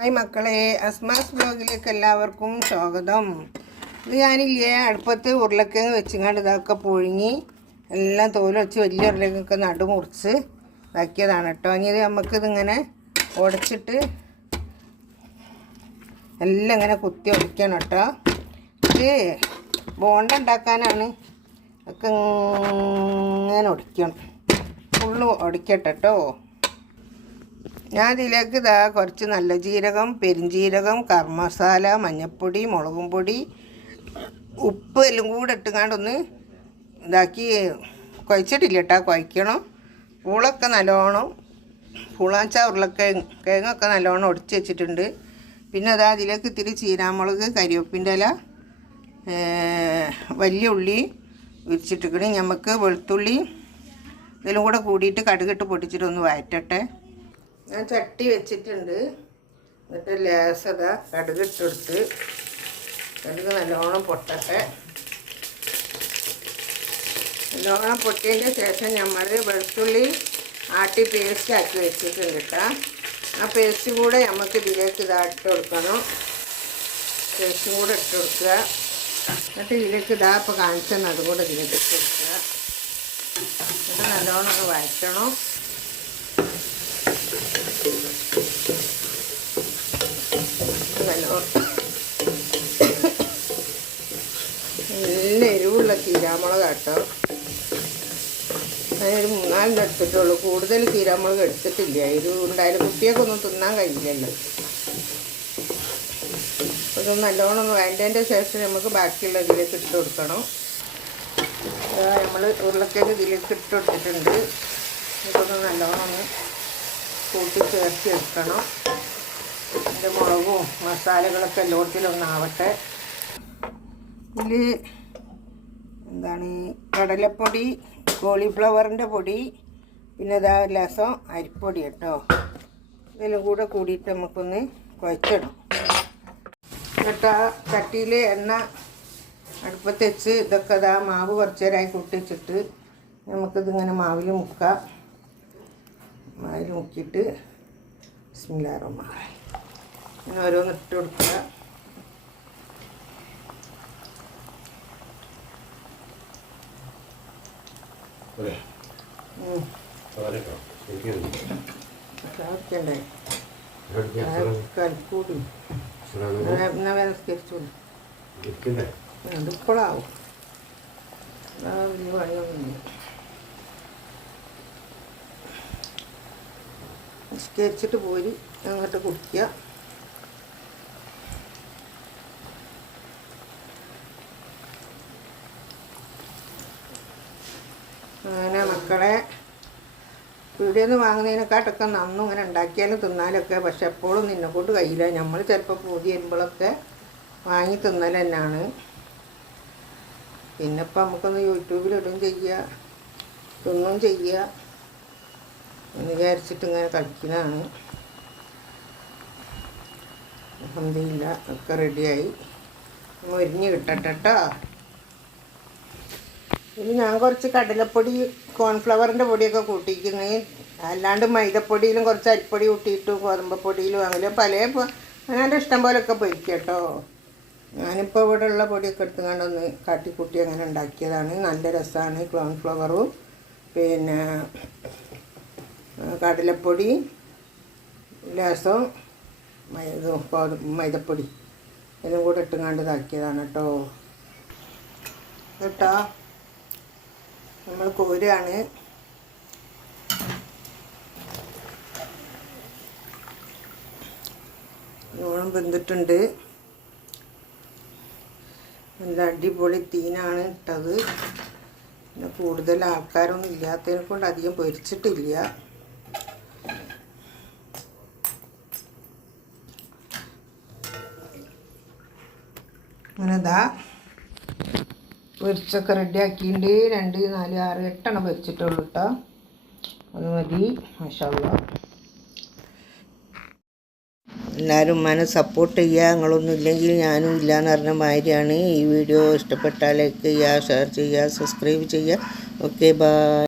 Hi മക്കളെ, അസ്മാസ് ബ്ലോഗിലേക്ക് എല്ലാവർക്കും സ്വാഗതം. ഇത് ഞാനില്ലേ അടുപ്പത്ത് ഉരുളക്കിഴങ്ങ് വെച്ചിങ്ങാണ്ട് ഇതൊക്കെ പുഴുങ്ങി എല്ലാം തോലൊച്ച് വലിയ ഉരുളക്കിഴങ്ങൊക്കെ നടുമുറിച്ച് ഇതാക്കിയതാണ് കേട്ടോ. ഇനി ഇത് നമുക്കിതിങ്ങനെ ഉടച്ചിട്ട് എല്ലാം ഇങ്ങനെ കുത്തി ഒടിക്കണം കേട്ടോ. ഇത് ബോണ്ട ഉണ്ടാക്കാനാണ്. ഒക്കെ ഇങ്ങനെ ഒടിക്കണം, ഫുള്ള് ഒടിക്കട്ടെ കേട്ടോ. ഞാൻ ഇതിലേക്ക് കുറച്ച് നല്ല ജീരകം, പെരിഞ്ജീരകം, കറി മസാല, മഞ്ഞൾപ്പൊടി, മുളകും പൊടി, ഉപ്പ് എല്ലാം കൂടെ ഇട്ടുകൊണ്ടൊന്ന് ഇതാക്കി കുഴച്ചിട്ടില്ല കേട്ടോ. കുഴക്കണം. പൂളൊക്കെ നല്ലോണം പൂളാച്ചാ ഉരുളക്കിഴങ്ങൊക്കെ നല്ലോണം ഒടിച്ച് വെച്ചിട്ടുണ്ട്. പിന്നെ അതിലേക്ക് ഇത്തിരി ചീരാമുളക്, കരിവേപ്പിൻ്റെ ഇല, വലിയ ഉള്ളി വിരിച്ചിട്ടിക്കണി. നമുക്ക് വെളുത്തുള്ളി ഇതിലും കൂടെ കൂടിയിട്ട് കടുകിട്ട് പൊട്ടിച്ചിട്ടൊന്ന് വഴറ്റട്ടെ. ഞാൻ ചട്ടി വെച്ചിട്ടുണ്ട്. എന്നിട്ട് ലേസത കടുക് ഇട്ടെടുത്ത് കടുക് നല്ലോണം പൊട്ടട്ടെ. നല്ലോണം പൊട്ടിയതിൻ്റെ ശേഷം നമ്മൾ വെളുത്തുള്ളി ആട്ടി പേസ്റ്റ് ആക്കി വെച്ചിട്ടുണ്ട് കേട്ടോ. ആ പേസ്റ്റ് കൂടെ നമുക്ക് ഇതിലേക്ക് ഇട്ട് കൊടുക്കണം. പേസ്റ്റും കൂടെ ഇട്ട് കൊടുക്കുക. എന്നിട്ട് ഇതിലേക്ക് ഇപ്പോൾ കാണിച്ചെന്ന് അതുകൂടെ ഇതിലേക്ക് ഇട്ട് കൊടുക്കുക. എന്നിട്ട് നല്ലോണം ഒന്ന് വഴറ്റണം. നല്ല എരിവുള്ള ചീരാമുളക് കേട്ടോ. അതിനൊരു 3-4 എടുത്തിട്ടുള്ളൂ. കൂടുതൽ ചീരാമുളക് എടുത്തിട്ടില്ല. എരിവ് ഉണ്ടായാലും കുട്ടിയൊക്കെ ഒന്നും തിന്നാൻ കഴിയില്ലല്ലോ. അതൊന്ന് നല്ലോണം വേണ്ടതിൻ്റെ ശേഷം നമുക്ക് ബാക്കിയുള്ള ഇതിലേക്ക് ഇട്ട് കൊടുക്കണം. നമ്മൾ ഉരുളക്കിഴങ്ങ് ഇതിലേക്ക് ഇട്ട് കൊടുത്തിട്ടുണ്ട്. ഇതൊന്ന് നല്ലോണം ഒന്ന് കൂട്ടി ചേർത്ത് എടുക്കണം. അതിൻ്റെ മുളകും മസാലകളൊക്കെ എല്ലാത്തിലൊന്നാവട്ടെ. ഇതിൽ കടലപ്പൊടി, കോളിഫ്ലവറിൻ്റെ പൊടി, പിന്നെ ലേസം അരിപ്പൊടി കേട്ടോ. ഇതെല്ലാം കൂടെ കൂടിയിട്ട് നമുക്കൊന്ന് കുഴച്ചിടാം. എന്നിട്ട് ചട്ടിയിൽ എണ്ണ അടുപ്പത്ത് വെച്ച് ഇതൊക്കെ മാവ് കുറച്ച് നേരമായി കുട്ടിച്ചിട്ട് നമുക്കിതിങ്ങനെ മാവിൽ മുക്കാം. മാവിൽ മുക്കിയിട്ട് ബിസ്മില്ലാഹിർ റഹ്മാനിർ റഹീം ഇങ്ങനെ ഓരോന്ന് ഇട്ട് കൊടുക്കുക. കൽക്കൂടി അതിപ്പോഴാവും. വലിയ പണിയൊന്നുമില്ല. നിസ്കരിച്ചിട്ട് പോരി അങ്ങോട്ട് കുടിക്കുക. അങ്ങനെ മക്കളെ, ഇവിടെ നിന്ന് വാങ്ങുന്നതിനെക്കാട്ടൊക്കെ നന്നും ഇങ്ങനെ ഉണ്ടാക്കിയാലും തിന്നാലൊക്കെ. പക്ഷെ എപ്പോഴും നിന്നെക്കൊണ്ട് കഴിയില്ല. നമ്മൾ ചിലപ്പോൾ പൂതി വരുമ്പോഴൊക്കെ വാങ്ങി തിന്നൽ തന്നെയാണ്. പിന്നെ ഇപ്പം നമുക്കൊന്ന് യൂട്യൂബിലിടും ചെയ്യുക, തിന്നും ചെയ്യുക എന്ന് വിചാരിച്ചിട്ട് ഇങ്ങനെ കളിക്കുന്നതാണ്. അൽഹംദുലില്ല ഒക്കെ റെഡിയായി. മൊരിഞ്ഞ് കിട്ടട്ടെ കേട്ടോ. ഇനി ഞാൻ കുറച്ച് കടലപ്പൊടി, കോൺഫ്ലവറിൻ്റെ പൊടിയൊക്കെ കൂട്ടിക്കുന്നത്. അല്ലാണ്ട് മൈദപ്പൊടിയിലും കുറച്ച് അരിപ്പൊടി കൂട്ടിയിട്ടും ഗോതമ്പപ്പൊടിയിലും അങ്ങനെ പല അങ്ങനെ ഇഷ്ടം പോലെയൊക്കെ പൊരിക്കുക കേട്ടോ. ഞാനിപ്പോൾ ഇവിടെ ഉള്ള പൊടിയൊക്കെ എടുത്തുകൊണ്ടൊന്ന് കാട്ടിക്കൂട്ടി അങ്ങനെ ഉണ്ടാക്കിയതാണ്. നല്ല രസമാണ്. കോൺഫ്ലവറും പിന്നെ കടലപ്പൊടി, ലേസം മൈദപ്പൊടി എല്ലാം കൂടെ ഇട്ടുകൊണ്ട് ഇതാക്കിയതാണ് കേട്ടോ. കേട്ടോ, നമ്മൾ കോരാണ്. നല്ലോണം വെന്തിട്ടുണ്ട്. നല്ല അടിപൊളി തീനാണ് ഇട്ടത്. പിന്നെ കൂടുതൽ ആൾക്കാരൊന്നും ഇല്ലാത്തതിനെ കൊണ്ട് അധികം പൊരിച്ചിട്ടില്ല. അങ്ങനെ പൊരിച്ചൊക്കെ റെഡിയാക്കിയിട്ട് 2, 4, 6, 8 എണ്ണം പൊരിച്ചിട്ടുള്ളൂ കേട്ടോ. അത് മതി. മാഷാ അല്ലാഹ്. എല്ലാവരും ഉമ്മാനെ സപ്പോർട്ട് ചെയ്യുക. നിങ്ങളൊന്നും ഇല്ലെങ്കിൽ ഞാനും ഇല്ലയെന്ന് പറഞ്ഞ മാതിരിയാണ്. ഈ വീഡിയോ ഇഷ്ടപ്പെട്ടാൽ ലൈക്ക് ചെയ്യുക, ഷെയർ ചെയ്യുക, സബ്സ്ക്രൈബ് ചെയ്യുക. Okay, by.